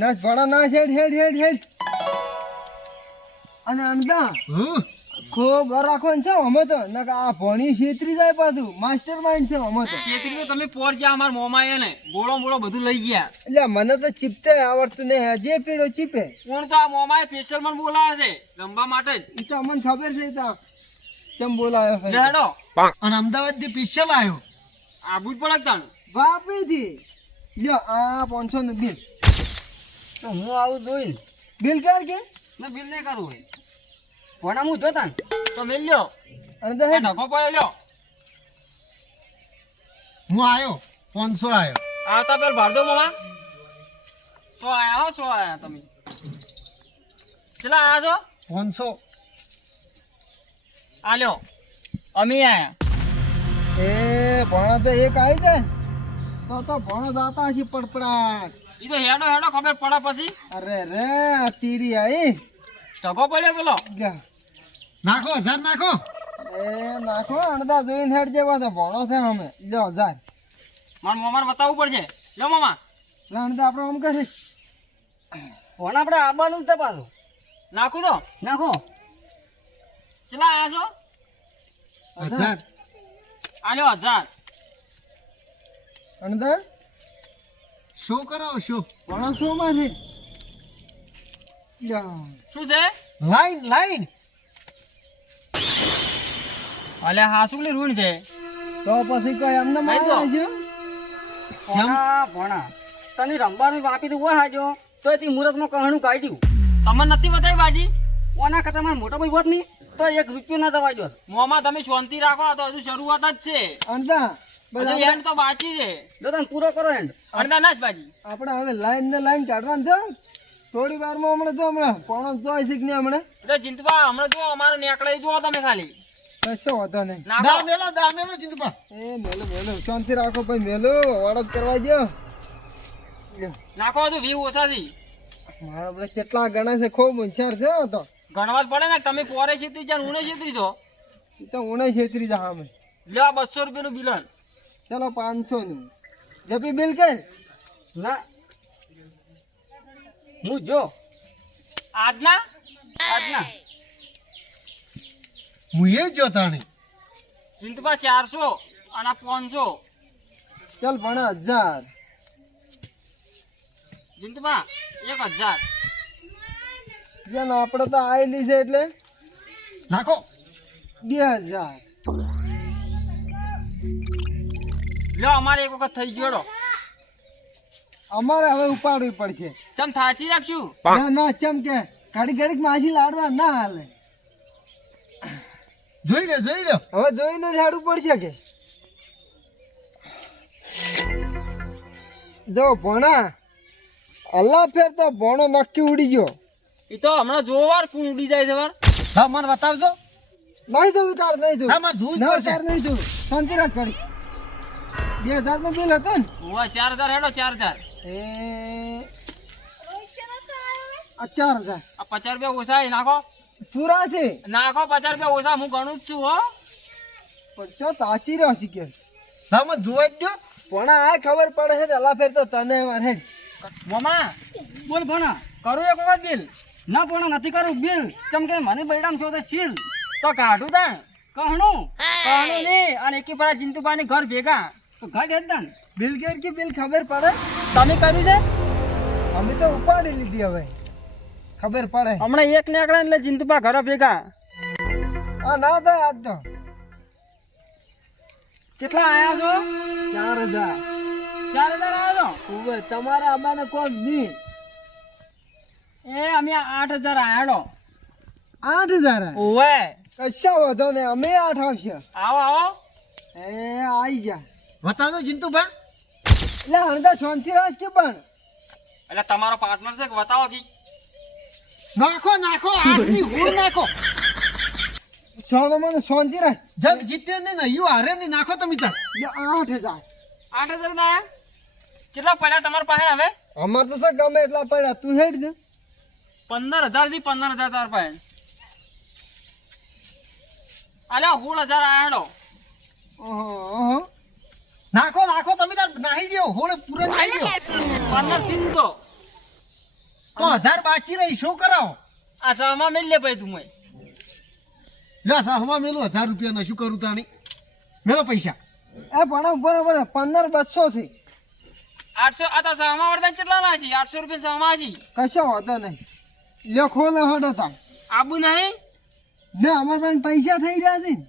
નાચ ભણા ના હેડ હેડ હેડ હેડ. અને અણદા ખૂબ રાખવાનું છે અમે તો. ના આ ભણી છેતરી જાય પાછું. માસ્ટર માઇન્ડ છે અમે તો. છેતરી તો તમે પોર ગયા અમાર મોમાએ ને. ગોળો મોળો બધું લઈ ગયા. એટલે મને તો ચીપતે આવડતું નહીં. જે પીડો ચીપે. કોણ તો આ મોમાએ સ્પેશિયલ મને બોલાવે છે? લંબા માટે જ. એ તો અમને ખબર છે તો કેમ બોલાયો છે હેડો. અને અમદાવાદથી સ્પેશિયલ આવ્યો. આબુ જ પડે તાણ? બાપી થી. લ્યો આ પાંચસો નું બિલ. તો હું આવું જોઈ. બિલ કર કે? ના બિલ નહીં કરવું ભણા હું જોતા તો મેલ લ્યો. અને દહે એ પડે લ્યો. હું આવ્યો પાંચસો આવ્યો આવતા પેલ ભારદો મામા સો આયા હો સો આયા તમે. કેટલા આયા છો? પાંચસો. આ લ્યો. અમે આયા. એ ભણો તો એક આવી જાય તો તો ભણો દાતા છે પડપડાટ. ઈ તો હેડો હેડો ખબર પડે પછી. અરે રે તીરી આઈ. ઢગો પડ્યો પેલો. ગયા. નાખો હજાર નાખો. એ નાખો અણદા જોઈને હેડ જે તો ભણો છે અમે. લ્યો હજાર. મારા મોમાને બતાવવું પડશે. લ્યો મામા. અણદા આપણે આમ કરી ભણ આપણે આવવાનું જ પાછું. નાખું તો. નાખો. ચલા આ છો? હજાર. આ લ્યો હજાર. અણદા શો કરાવો શો પણ શું માં છે શું છે? Line line. અલ્યા હાસુકલી રૂણ છે? તો પછી કઈ એમને મારી તો. છે. ભણા ભણા. તને રમવાનું વાપી તો હોય હાજો. તો એ મુહૂર્તમાં કહણું કાઢ્યું તમને નથી બતાવી બાજી? ઓના કરતા મારે મોટો ભાઈ હોત નહીં. તો એક રૂપિયો ના દવાઈ જોત મોમાં તમે શાંતિ રાખો તો હજુ શરૂઆત જ છે. હજુ બધા એન્ડ તો બાકી છે. જો તમે પૂરો કરો એન્ડ અડધા ના જ બાજી આપણે હવે લાઈન ને લાઈન કાઢવાનું છે થોડી વારમાં હમણાં જો હમણાં. પોણો જોઈ શીખ ને હમણાં? એટલે ચિંતવા હમણાં જો અમારો નેકળે જુઓ તમે ખાલી. કશો વાંધો નહીં. દા મેલો દા મેલો ચિંતપા એ મેલો મેલો. શાંતિ રાખો ભાઈ મેલો. વાળત કરવા લ્યો. નાખો હજુ વ્યૂ ઓછા છે. મારા આપણે કેટલા ગણા છે ખૂબ હોશિયાર છે તો. ગણવા જ પડે ને તમે પોરે છેતરી જાય ઉણે છેતરી જો તો ઉણે છેતરી જા અમે. લ્યો બસો રૂપિયાનું બિલન. ચલો પાંચસો નું જપી બિલ કર. ના. હું જો. આજના? આજના. હું એ જ જોતાણી. ચિંતમાં ચારસો અને પાંચસો. ચલ ભણા હજાર. ચિંતપા એક હજાર. જેને આપણે તો આવેલી છે એટલે નાખો. બે હજાર. લ્યો અમારે એક વખત થઈ ગયો અમારે હવે ઉપાડવી પડશે. ચમ થાચી રાખશું ના ના ચમ કે ઘડી ઘડીક માછી લાડવા ના હાલે. જોઈ લે જોઈ લે. હવે જોઈને ઝાડું પડશે કે? જો ભણા અલ્લા ફેર તો ભણો નક્કી ઉડી ગયો. એ તો હમણાં જોવાર કોણ ઉડી જાય છે વાર હા મને બતાવજો. નહીં જોયું તાર નહીં હા જોયું મારે જોયું જ તાર નહીં જોયું. શાંતિ રાખ ઘડી બે હજાર નો બિલ હતો ને? ઓવા ચાર હજાર હેડો ચાર હજાર. એ ચાર હજાર. આ પચાસ રૂપિયા ઓછા એ નાખો. પૂરા છે? નાખો પચાસ રૂપિયા ઓછા હું ગણું જ છું હો. પચ્ચો તાચી રહ્યો છે કે? હા મને જોવા જ દો. પણ આ ખબર પડે છે અલા ફેર તો તને મારે મોમા બોલ ભણા કરું એક વખત બિલ ના ભણા નથી કરું બિલ ચમ કે મને બૈડામ છો તો શીલ. તો કાઢું તાણ. કહણું. કહણું નહીં. અને એકી પરા ચિંતુપાની ઘર ભેગા. તો બિલ ગેર કે બિલ ખબર પડે? તમે કર્યું છે? અમે તો ઉપાડી લીધી હવે. ખબર પડે. હમણાં એક નીકળ્યા એટલે ચિંતુપા ઘરે ભેગા. આ ના થાય આજ તો. કેટલા આયા છો? ચાર હજાર. ચાર હજાર આવ્યો ઉવે તમારા અમાને કોણ નહીં એ અમે આઠ હજાર આયાડો આઠ હજાર ઓવે કશા વધો ને અમે આઠ આવશે. આવો આવો. એ આઈ જા જીંતુ ચિંતુભા એટલે હણદા શાંતિ રાજ કે પણ? એટલે તમારો પાર્ટનર છે કે બતાવો કી? નાખો નાખો આઠની હોડ નાખો. ચાલો મને શાંતિ રાખ. જગ જીતે નહીં ને યુ હારે નહીં નાખો તમે તાર એટલે આઠ હજાર. આઠ હજાર ના આયા? કેટલા પડ્યા તમારા પાસે હવે? અમાર તો સર ગમે એટલા પડ્યા. તું હેડ દે પંદર હજારથી પંદર હજાર તાર પાસે. અલ્યા સોળ હજાર આયાડો ઓહો ઓહો. નાખો નાખો તમે તાર નાહી દો હોળે પૂરે નાહી દો પંદરથી તો. તો હજાર બાકી રહી શું કરાવો આ સામા મેલ લે ભાઈ તું મય લે સામા મેલો હજાર રૂપિયા શું કરું તાણી? મેલો પૈસા. એ પણ બરોબર પંદર બસો થી આઠસો આ તો સામા વરદાન કેટલા ના છે? આઠસો રૂપિયા સામા છે. કશો હોતો નહીં. લેખો લે હડો તા. આબુ નહીં? ને અમાર પાસે પૈસા થઈ રહ્યા છે ને.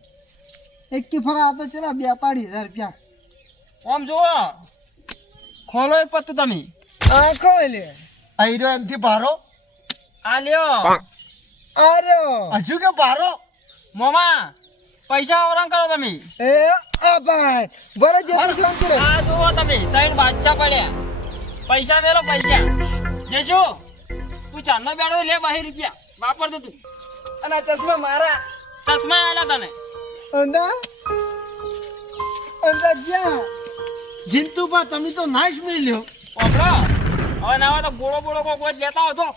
એક કી ફરા આ તો ચલા બેતાળીસ હજાર રૂપિયા. આમ જુઓ. ખોલો એક પત્તું તમે. આખો લે. આયરો એનથી ભારો? આ લ્યો. આરો હજુ કે ભારો? મોમા પૈસા ઓરંગ કરો તમે. એ આ ભાઈ. બરે જે શાંતિ રહે આ જુઓ તમે ત્રણ બાદશાહ પડ્યા. પૈસા મેલો પૈસા. જેજો તું ચાંદનો બેડો લે બાહી રૂપિયા. વાપરતો તું અને આ ચશ્મા મારા. ચશ્મા આલા તને. અંદા અંદા જ્યાં જીંતુભા તમે તો નાશ મેલ્યો. ઓબળો. હવે ના હોય તો ગોળો બોળો કોઈ કોઈ લેતા હતો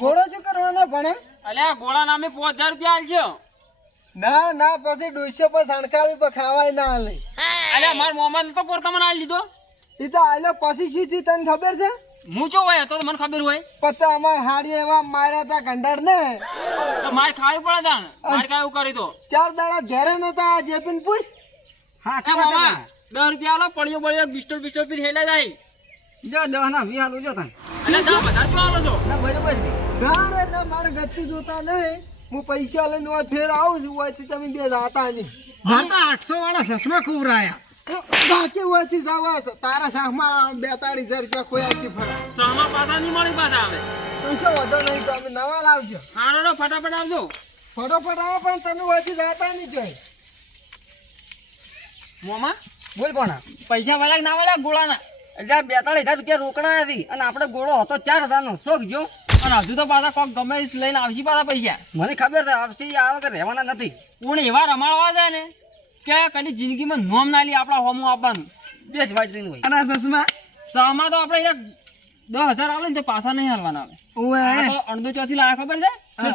ગોળો શું કરવાના ભણે? અલ્યા ગોળા નામે પાંચ હજાર રૂપિયા આલજો. ના ના પછી ડોસો પર સણકાવી પર ખાવાય ના હાલે અલ્યા મારા મોમાં તો પોર તમને આલી લીધો એ તો આલ્યો પછી શું થયું તને ખબર છે? હું જો હોય તો મને ખબર હોય. પછી અમાર હાડી એવા માર્યા તા ગંડાર ને તો મારે ખાવી પડે તાણ. માર એવું કરી દો. ચાર દાડા ઘેરે નતા જેપીન પૂછ. હા કે મામા. દસ રૂપિયા આલો પડ્યો પડ્યો બિસ્ટોલ બિસ્ટોલ પી હેલા જાય. જો દસ ના વી હાલું જો તને અને દસ બધા તો આલો છો. ના ના મારે ગતિ જોતા નહીં. હું પૈસા લઈને વાત ફેર આવું છું હોયથી તમે બે જાતા નહીં. મારે તો આઠસો વાળા ચશ્મા ખવરાયા બાકી હોયથી જવા તારા સાહમાં બેતાળીસ હજાર રૂપિયા કોઈ આખી ફરા સામા પાછા નહીં મળી પાછા આવે. પૈસા વધો નહીં તમે નવા લાવજો. હારો રો ફટાફટ આવજો. ફટાફટ આવો પણ તમે હોયથી જાતા નહીં જોઈ. મોમા? બોલ કોણ? પૈસા વાળા કે ના વાળા? ગોળાના. એટલે બેતાળીસ હજાર રૂપિયા રોકડા હતી અને આપણે ગોળો હતો ચાર હજારનો. શોખ જો. અને હજુ તો પાછા કોક ગમે લઈને આવશે પાછા પૈસા. મને ખબર છે આવશે આ વગર રહેવાના નથી. પણ એવા રમાડવા છે ને કે કદી જિંદગીમાં નોમ ના લી આપણા હોમું આપવાનું. બેસ વાંચીને હોય. અને સસમા? ચશ્મા તો આપણે દસ હજાર આવે ને તો પાછા નહીં હાલવાના આવે અડધો ચોથી લાયા ખબર છે.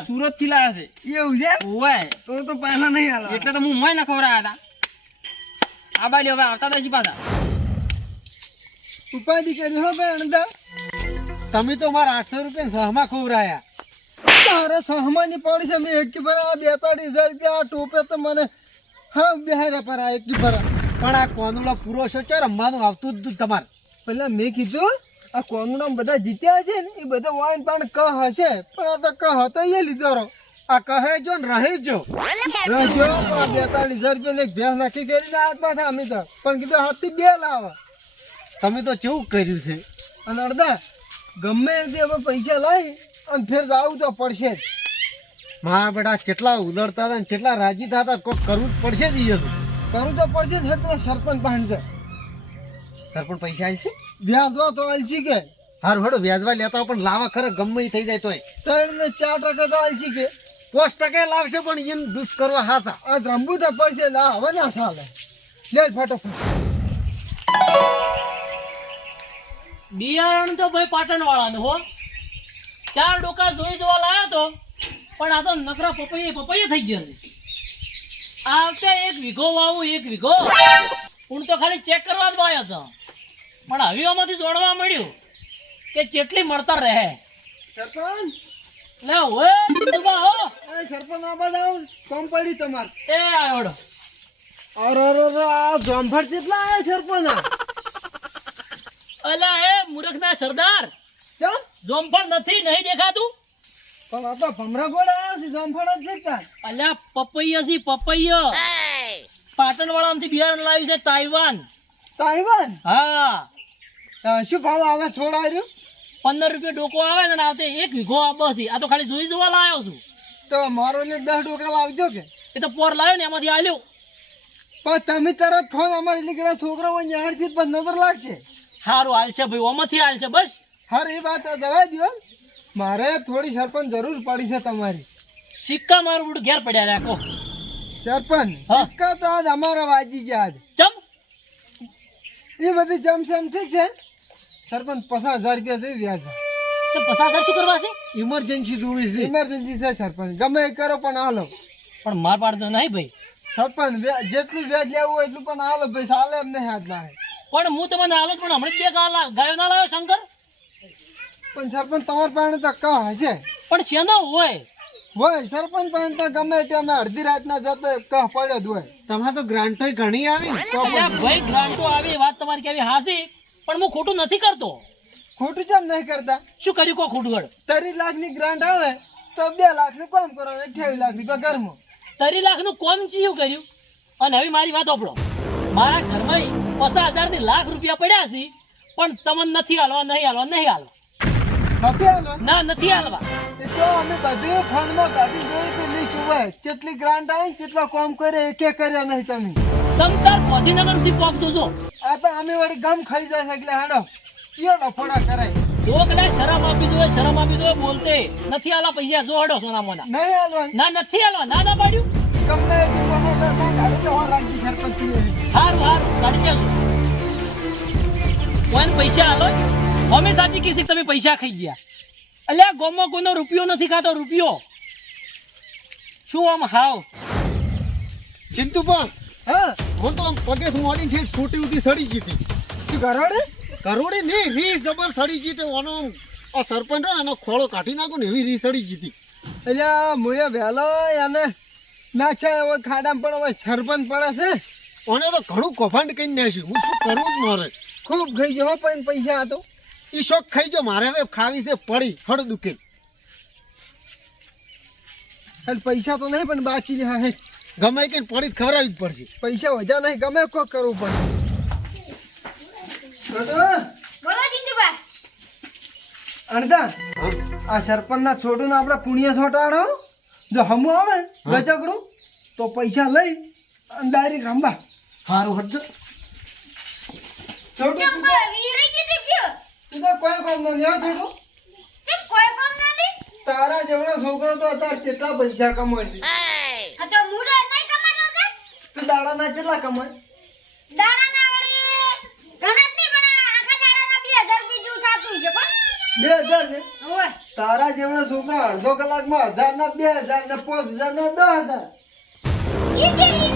સુરતથી લાયા છે. એવું છે? ઓવે. તો તો પહેલા નહીં હાલ એટલે તો હું મય ન ખવડાયા હતા. આ બાજુ હવે આવતા નથી પાછા. ઉપાધિ કરી હો ભાઈ અણદા તમે તો મારા આઠસો રૂપિયા સહમાં ખવરાયા તારે સહમાની પડી છે, મેં એક પર આ બેતાળીસ હજાર રૂપિયા ટોપે તો મને હા બિહાર્યા પર આ એક પર પણ આ કોનુડો પૂરો છે ચો રમવાનું આવતું જ તમારે? પેલા મેં કીધું, આ કોનું બધા જીત્યા છે ને, એ બધા વાઈન પણ ક હશે, પણ આ તો ક હતો, એ લીધો રહો. આ કહે જો ને રહે જો. રહેજો. આ બેતાળીસ હજાર રૂપિયા એક ભેંસ નાખી કરીને હાથમાં થા અમે તો. પણ કીધું હાથથી બે લાવા. તમે તો કેવું કર્યું છે? અને અડધા ગમે તે હવે પૈસા લાવી અને ફેર જવું તો પડશે જ. મારા બેટા કેટલા ઉલડતા હતા ને કેટલા રાજી થતા કોઈ કરવું જ પડશે જ ઈ કરવું તો પડશે જ એટલે સરપંચ પાણી છે સરપંચ પૈસા આવી છે? વ્યાજવા તો આલચી કે. હારું હડો વ્યાજવા લેતા હોય પણ લાવા ખરે ગમે થઈ જાય તોય. ત્રણ ને ચાર ટકા તો આલચી કે. પોસ્ટ ટકે લાવશે પણ એને દુષ કરવા હાસા આ રંબુ તો પડશે ના હવે ના ચાલે. લે ફટોફટ બિયારણ તો ભાઈ પાટણ વાળાનું હો. ચાર ડોકા જોઈ જોવા લાયો તો પણ આ તો નકરા પપૈયે પપૈયે થઈ ગયા છે. આ વખતે એક વીઘો વાવું એક વીઘો. હું તો ખાલી ચેક કરવા જ વાયો હતો પણ હવીઓમાંથી જોડવા મળ્યું કે કેટલી મળતર રહે. સરપંચ લે ઓએ ઊભા હો. એ સરપંચ આ બાદ કોમ પડી તમારે. એ આવડો અરે અરે અરે આ જોમફળ કેટલા આયા સરપંચ અલા એ મૂર્ખના સરદાર. ચમ? નથી નહીં દેખાતું? પણ આ તો ભમરા ગોળ આયા છે જોમફળ જ છે કાંઈ. પપૈયા છે પપૈયો. પાટણ વાળામાંથી બિયારણ લાવ્યું છે તાઇવાન. તાઇવાન? હા. શું ભાવ આવે છોડાયું પંદર રૂપિયા ડોકો આવે ને આવતે એક વીઘો બસ આ તો ખાલી જોઈ જોવા લાવ્યો છું. તો મારો ને દસ ડોકા લાવજો કે. એ તો પોર લાવ્યો ને એમાંથી આલ્યો. પણ તમે તરત ફોન અમારી નીકળ્યા છોકરા હોય ન્યારથી જ પણ નજર લાગશે. સારું હાલ છે ભાઈ ઓમાંથી હાલ છે બસ. હર એ વાત દવા દો મારે થોડી સરપંચ જરૂર પડી છે તમારી. સિક્કા મારું ઉડ ઘેર પડ્યા રાખો. સરપંચ. સિક્કા તો આજ અમારા વાજી ગયા આજ ચમ. એ બધી જમસમ ઠીક છે? સરપંચ પચાસ હજાર રૂપિયા જેવી વ્યાજ તો પચાસ હજાર શું કરવા છે? ઇમરજન્સી જોવી છે. ઇમરજન્સી છે સરપંચ. ગમે એ કરો પણ હાલો. પણ માર પાડતો નહીં ભાઈ. સરપંચ જેટલું વ્યાજ લેવું હોય એટલું પણ હાલો ભાઈ. ચાલે એમ નહીં હાથ મારે પણ હું તમને આલો પણ હમણાં બે ગાયો ના લાવ્યો શંકર. પણ સરપંચ તમારા પાસે તો કા હશે પણ શેનો હોય? હોય સરપંચ પાસે તો ગમે તે અમે અડધી રાતના જતો કહ પડ્યો જ હોય. તમારે તો ગ્રાન્ટો ઘણી આવી. ભાઈ ગ્રાન્ટો આવી વાત તમારી કેવી હાસી? પણ હું ખોટું નથી કરતો. ખોટું કેમ નહીં કરતા? શું કર્યું કો ખોટું હળ તરી લાખ લાખની ગ્રાન્ટ આવે તો બે લાખનું કામ કરો અઠ્યાવીસ લાખ રૂપિયા ઘરમાં ત્રીસ લાખનું કોમ ચીયું કર્યું? અને હવે મારી વાત ઓપડો મારા ઘરમાં પચાસ હજારથી લાખ રૂપિયા પડ્યા છે પણ તમને નથી હાલવા નહીં હાલવા નહીં હાલવા. નથી હાલવા? ના નથી હાલવા. તો અમે બધું ફોનમાં કાઢી જોયું કે લીક હોય કેટલી ગ્રાન્ટ આવી કેટલા કોમ કરે એક કર્યા નહીં તમે. તમ તાર ગાંધીનગર સુધી પહોંચતો છો આ તો અમે વળી ગમ ખાઈ જાય છે એટલે હાડો. કયો ડફોડા કરાય. જો કદાચ શરમ આપી દો શરમ આપી દો બોલતે. નથી આલા પૈસા જો હડો સોના મોના નહીં હાલવાનું ના નથી આલો ના ના પાડ્યું. તમને એટલી વખત ના કાઢી તો હું રાખી સરપંચ હારું હારું કાઢી દેજો કોણ પૈસા હાલો અમે સાચી કીધી તમે પૈસા ખાઈ ગયા. અલ્યા ગોમો કોનો રૂપિયો નથી ખાતો રૂપિયો. શું આમ હાવ? ચિંતુ પણ હા? હું તો આમ પગે મોડી ઠેઠ છૂટી ઉધી સડી જીતી શું કરોડે? કરોડી નહીં રી જબર સડી જીતે ઓનો આ સરપંચ રહ્યો ને એનો ખોળો કાઢી નાખો ને એવી રી સડી જીતી એટલે મુએ વહેલો એને નાખ્યા એવો ખાડામાં પણ હવે સરપંચ પડે છે. અને તો ઘણું કૌભાંડ કરી નાખ્યું. હું શું કરવું જ મારે? ખૂબ ખાઈ ગયો પણ પૈસા હતો. ઈ શોખ ખાઈ જો મારે હવે ખાવી છે પડી હળ દુખે પૈસા તો નહીં પણ બાકી જ હે. ગમે કે પડી જ ખવડાવવી જ પડશે. પૈસા વધ્યા નહીં ગમે કોક કરવું પડશે. છોટુ, બોલો જીતુભાઈ અણધા આ સરપંચ છોટું આપણે પુણ્ય છોટાડો. જો હમું આવે. ગચકડું તો પૈસા લઈ અને ડાયરેક્ટ રંબા સારું હટજો. છોટું તું તો- વીરી જીતી છું? તું તો કોઈ કામ નથી હો છોટું. તારા જેવડો છોકરો તો અત્યારે કેટલા પૈસા કમાય છે. તો મૂળે નહીં કમાતો કે તું દાડાના કેટલા કમાય? દાડાના વળી ગણત નહીં પણ આખા દાડા ના હજાર બીજું થાતું છે પણ બે હજાર ને? ઓય. તારા જેવડો છોકરા અડધો કલાકમાં હજાર ના બે હજાર ને પાંચ હજાર ને દસ હજાર. ઈ કે ઈ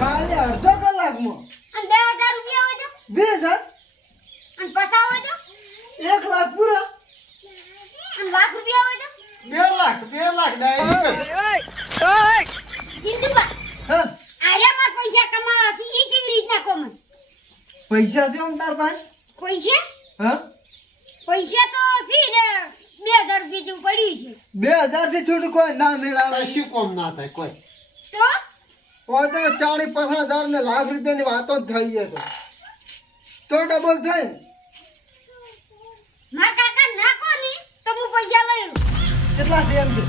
ખાલી અડધો કલાકમાં. અને દસ હજાર રૂપિયા હોય તો? બે હજાર. અને પૈસા હોય તો? એક લાખ પૂરા. અને લાખ રૂપિયા હોય તો? બે લાખ બે લાખ ડાયરેક્ટ. જીતુભાઈ હા? આર્યા માં પૈસા કમાવા છે ઈ કેવી રીતના કોમન પૈસા છે આમ તાર પાસે? પૈસા? હા? પૈસા તો છે ને બે હજાર રૂપિયા જેવું પડ્યું છે. બે હજારથી છૂટ કોઈ ના મેળાવે. શું કોમ ના થાય કોઈ? તો? કોઈ તો ચાળી પચાસ હજાર ને લાખ રૂપિયાની વાતો જ થઈ જાય તો. તો ડબલ થાય ને મારા કાકા ના કોની તો હું પૈસા લઈ કેટલા છે એમ છે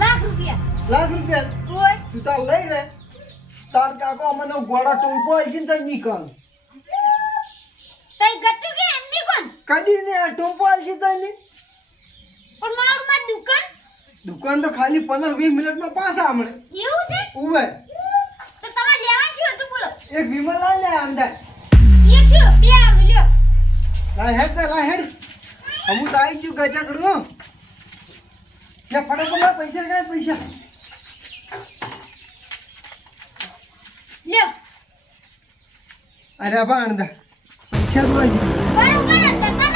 લાખ રૂપિયા. લાખ રૂપિયા? ઓય. તું તાર લઈ રે તાર કાકો મને ગોળા ટોલપો આવી છે ને તો નીકળ. તઈ ગટુ કે એમની કોણ કદી ને ટોલપો આવી છે તો એની પણ મારું માં દુકાન? દુકાન તો ખાલી પંદર વીસ મિનિટમાં પાછા આમણે એવું છે? ઉવે. તો તમારે લેવા છે તો બોલો. એક વિમલા લે અંદર એક છે બે લ્યો. લા હેડ ને લા હેડ. અમુ તો આવી ગયું ગજાકડું કે ફટાફટ પૈસા કાંઈ પૈસા લ્યો અરે અંદર. પૈસા ધંધા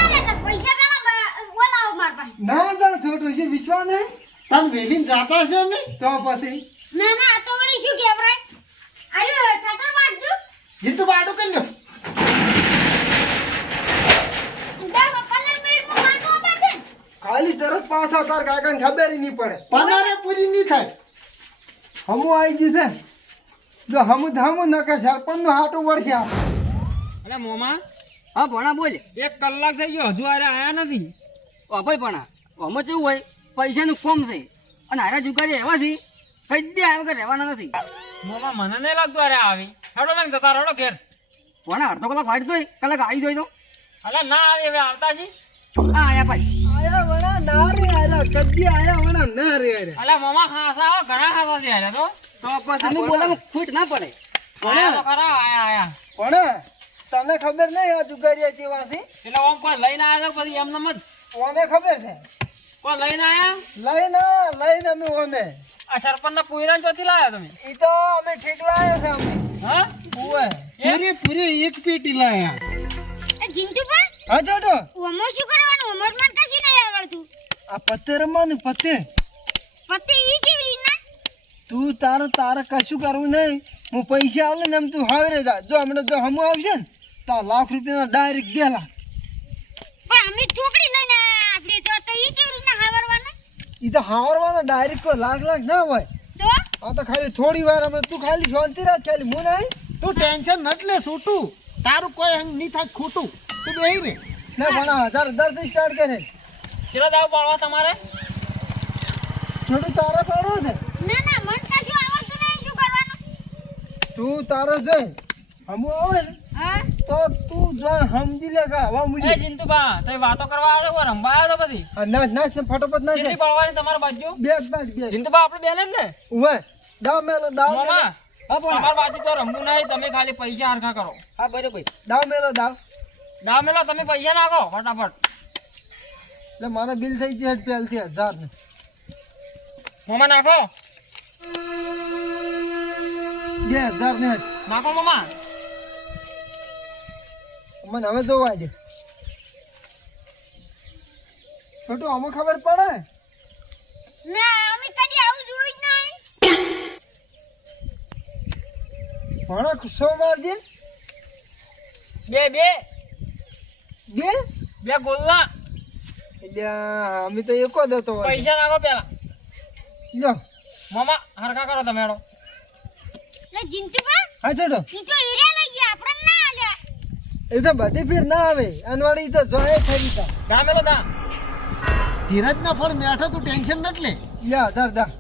ના ના છોટું છે વિશ્વાસ નહીં. તમે વેલીને જાતા છે ને તો પછી? ના ના તો વળી શું કેવરાય અરે સટર વાટજો જીતુ બાડું કરી લો. ખાલી તરત પાછા તાર કાકાને ખબર નહીં પડે. પનારે પૂરી નહીં થાય. હમું આવી ગયું છે. જો હમું ધામું નકે સરપંચનું હાટું વળશે આપણે અરે મોમા. હા ભણા બોલ? એક કલાક થઈ ગયો હજુ આરે આયા નથી. ભાઈ ભણા આમાં કેવું હોય પૈસાનું કોમ છે અને હારા જુગારી એવા છે કઈ આ વગર રહેવાના નથી. મોમા મને નહીં લાગતું અરે આવી. હેડો લઈને જતા રહો ઘેર. ભણા અડધો કલાક વાળી દોય કલાક આવી જોઈ તો. અલા ના આવી હવે આવતા છી. હા આયા ભાઈ. આયા વણા ના રે આયા. કદી આયા વણા ના રે અરે અલા મોમા ખાસા હો ઘણા ખાસા છે અરે તો. તો પછી અમે બોલામાં ખૂટ ના પડે. આયા ખરા આયા આયા. પણ તને ખબર નહીં આ જુગારિયા છે એટલે આમ કોઈ લઈને આવ્યા પછી એમને મત? ઓને ખબર છે? કોઈ લઈને આયા? લઈને લઈને અમે ઓને. આ સરપંચ ના પુયરા ચોથી લાયા તમે? ઈ તો અમે ઠીક લાયા છે અમે. હા? ઉવે. પૂરી પૂરી એક પેટી લાયા. એ જીંતુભાઈ હા જોડો ઓમો શું કરવાનું? ઓમરમાં કશું નહીં તું આ પતે રમવાનું પતે પતે ઈ કેવી રીતના? તું તારે તારે કશું કરવું નહીં. હું પૈસા આલે ને એમ તું હાવરે જા. જો હમણાં જો હમું આવશે ને તો લાખ રૂપિયા ડાયરેક્ટ બે લાખ. પણ અમે ચોકડી લઈને આપણે તો તો ઈ કેવી રીતના હાવરવાના? એ તો હાવરવાના ડાયરેક્ટ કોઈ લાખ લાખ ના હોય. તો? આ તો ખાલી થોડી વાર તું ખાલી શાંતિ રાખ ખાલી હું નહીં તું ટેન્શન નટ લે છોટું. તારું કોઈ અંગ નહીં થાય ખોટું. તું બેહી રે. ના હજાર હજારથી સ્ટાર્ટ કરે. ચલો દાવ પાડવા તમારે. થોડું તારે પાડવો છે ના ના મન કશું આવડતું નહીં શું કરવાનું? તું તારો જોઈ હમું આવે ને. તો તું જો સમજી લે કે હવા એ મૂડી તો વાતો કરવા આવ્યો છો રંબા આવ્યો તો પછી? ના ના ને ફટોફટ નાચ કેટલી પાડવાની તમારા બાજુ? બે બાજ બે જીંતુભા આપણે બેન જ ને? ઉવે દાવ મેલો દાવ મેલો. તમારા બાજુ તો રમવું નહીં તમે ખાલી પૈસા હરખા કરો. હા બરોબર. દાવ મેલો દાવ. દાવ મેલો તમે પૈસા નાખો ફટાફટ. એટલે મારા બિલ થઈ ગયું પહેલથી હજાર ને. મામા નાખો. બે હજાર ને. નાખો મામા. મને હવે જોવા દે. છોટું અમે ખબર પડે? ના અમે કદી આવું જોયું જ નહીં. ભણો સો મારજે. બે બે. બે? બે ગોલ્લા એટલે અમે તો એકો દેતો પૈસા નાખો પેલા. લો મામા હરકા કરો તમે હેડો. લે જીંતુબા હા છોટો. ઈ તો હીરા લઈ ગયા આપણે ના આલ્યા એ તો બધી ફીર ના આવે. અનવાડી તો જોયે ખરી તા દા ના ધીરજ ના ફળ મેઠા તું ટેન્શન નટ લે. યા હજાર ધર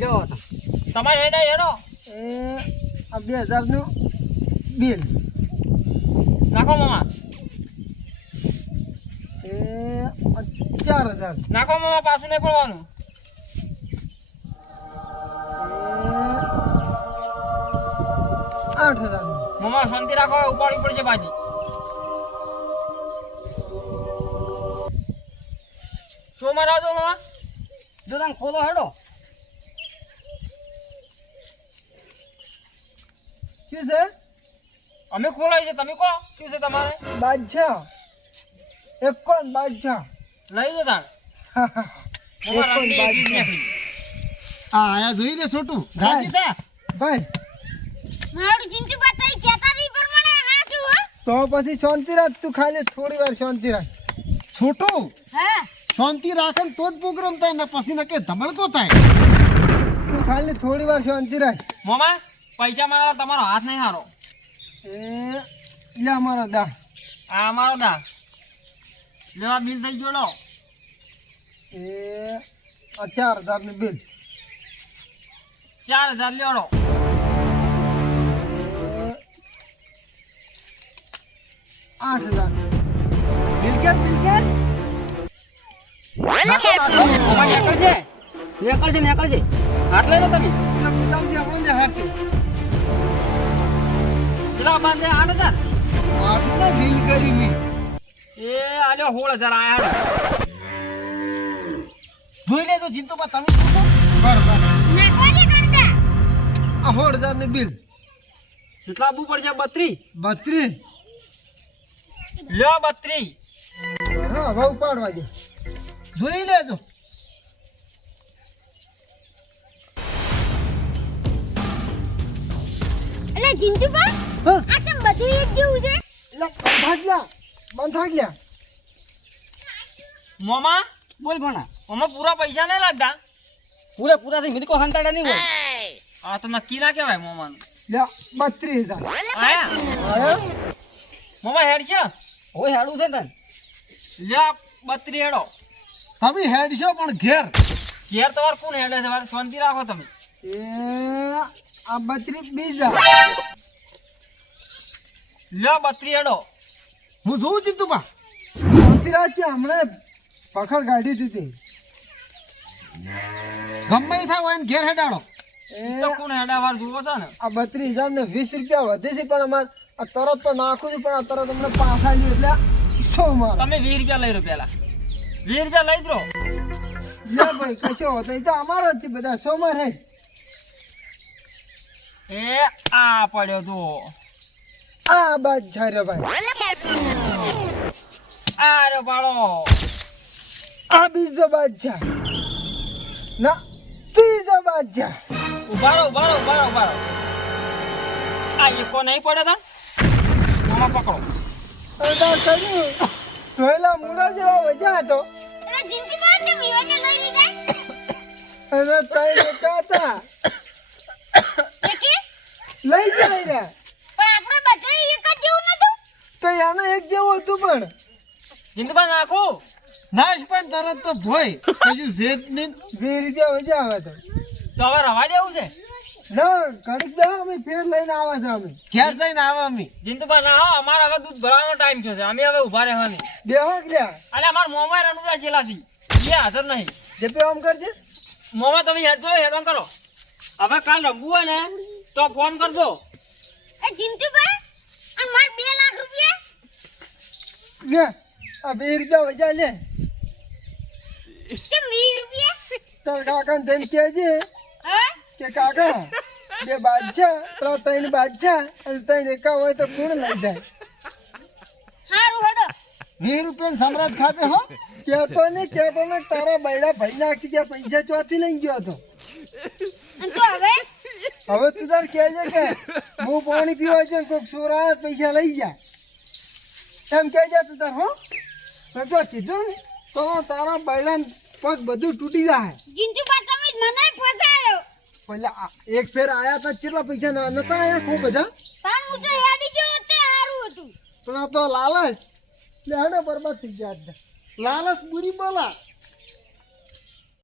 લ્યો તમારે હેડે હેડો. એ આ બે હજારનું બિલ. નાખો મામા. એ ચાર હજાર. નાખો મામા પાછું નહીં પડવાનું. આઠ હજાર. નું મામા શાંતિ રાખો ઉપાડવી પડશે બાજી. શું મારા દો મામા? જો તમે ખોલો હેડો. શું છે? અમે ખોલાય છે તમે કહો શું છે તમારે? બાદશાહ એક કોણ બાદશાહ લઈ દો તાણ. એક મામા કોણ રંગની એક બાદશાહ આ આયા જોઈ લે છોટું. રાજી ભાઈ મારું તઈ કહેતા નહીં પ્રમાણે હાચું હો તો પછી શાંતિ રાખ તું ખાલી થોડી વાર શાંતિ રાખ. છોટું હા? શાંતિ રાખે ને તો જ પ્રોગ્રામ થાય ને પછી નકે ધમણકો થાય. તું ખાલી થોડી વાર શાંતિ રાખ. મામા પૈસા મારા તમારો હાથ નહીં હારો. એ લે અમારો દા. આ અમારો દા. લેવા બિલ થઈ ગયો લો. એ ચાર હજારનું બિલ. ચાર હજાર લેવડો આઠ હજાર બિલકેટ કે બિલ કે નીકળજે નીકળજે નીકળજે લઈ લો તમે ગુદામથી આપણને જે હાથે પેલા બાંધે આઠ હજાર આઠ ના બિલ કરી મેં એ આલ્યો હોળ હજાર આયા જોઈ તો જીંતુબા તમે બર બરાબર નાખવા દે ગણતા આ હોળ હજાર ને બિલ કેટલા આપવું પડશે બત્રી બત્રીસ લ્યો બત્રી. હા હવે ઉપાડવા દે. જોઈ લેજો. જીંતુબા હા. આ કેમ બધું એક જેવું છે? એટલે બંધ થાક ગયા બંધ થાક ગયા મોમા બોલ ભણા મોમા પૂરા પૈસા નહીં લાગતા? પૂરા પૂરા થઈ કો હંતાડા નહીં હોય. આ તો નક્કી ના કહેવાય મોમાનું. લે બત્રીસ હજાર. આયા? આયા? મોમા હેડ છે? હોય હાડું છે તને? લ્યા બત્રી હેડો તમે હેડ છો પણ ઘેર. ઘેર તમારે કોણ હેડે છે? મારે શાંતિ રાખો તમે. એ આ બત્રી બીજા લ્યો બત્રી હેડો હું જોઉં જીંતુબા શાંતિ રાખી હમણાં પકડ કાઢી દીધી. ગમે થાય હોય ઘેર હેડાડો. એ તો કોણ હેડા? વાર જુઓ છો ને. આ બત્રીસ હજાર ને વીસ રૂપિયા વધે છે પણ અમારે આ તરત તો નાખું છું પણ આ તરત અમને પાછા લ્યો એટલે સો માર તમે વીસ રૂપિયા લઈ રહ્યો પેલા. વીસ રૂપિયા લઈ દો ના ભાઈ કશો હોતો એ તો અમારો જ બધા. સો માર હે એ આ પડ્યો તો આ બાજ રે ભાઈ. આ રે બાળો આ બીજો બાદશાહ ના ત્રીજો બાદશાહ ઊભા ઉભારો ઉભારો ઉભારો ઊભા રહો ઊભા રહો આ એકો નહીં પડે તા આમાં પકડો. અરદાર કર્યું ધોયેલા મૂળા જેવા વજા હતો. અને ત્રણ એકા હતા. લઈ જાય રહ્યા. પણ આપણે બધા એક જ જેવું નતું? તો આનો એક જેવું હતું પણ. જિંદગી નાખો. નાશ પણ તરત તો ભોય હજુ શેત ને બે રૂપિયા વજા આવે તો. તો હવે રવા દેવું છે? ના ઘડીક દે અમે ફેર લઈને આવા છે અમે. ઘેર લઈને આવા અમે. જિંદુબા ના હો અમારે હવે દૂધ ભરાવાનો ટાઈમ થયો છે. અમે હવે ઊભા રહેવાની બેહો ગયા અને અમાર મોમાં રણુદા જેલાથી. એ હાજર નહીં. જપે આમ કરજે. મોમાં તમે હેડ જો હેડવાન કરો. હવે કાલ રમવું હોય ને તો ફોન કરજો. એ જિંતુબા આ માર 2 લાખ રૂપિયા? લે આ બે રૂપિયા વજા લે. કેમ 20 રૂપિયા? તાર કાકાને કહેજે હા કે કાકા બે બાદશાહ પેલા ત્રણ બાદશાહ અને ત્રણ એકા હોય તો કોણ લઈ જાય? વીસ રૂપિયા સમ્રાટ ખાતે હો? કેતો ને કેતો ને તારા બૈડા ભાઈ નાખી ગયા પૈસા ચોથી લઈ ગયો હતો. હવે? તું તાર કહેજે કે હું પાણી પીવા છે કોઈક સોરા પૈસા લઈ જાય એમ કહેજે તું તાર હો? તો કીધું ને તો તારા બૈડા પગ બધું તૂટી જાય. જિંતુબા તમે મને ફસાયો આ એક ફેર આયા તા કેટલા પૈસા ના નતા આયા કો બધા? તાર હું તો હેડી ગયો તે હારું હતું? પણ આ તો લાલચ. લેહડે બરબાદ થઈ ગયા. લાલચ બુરી બોલા.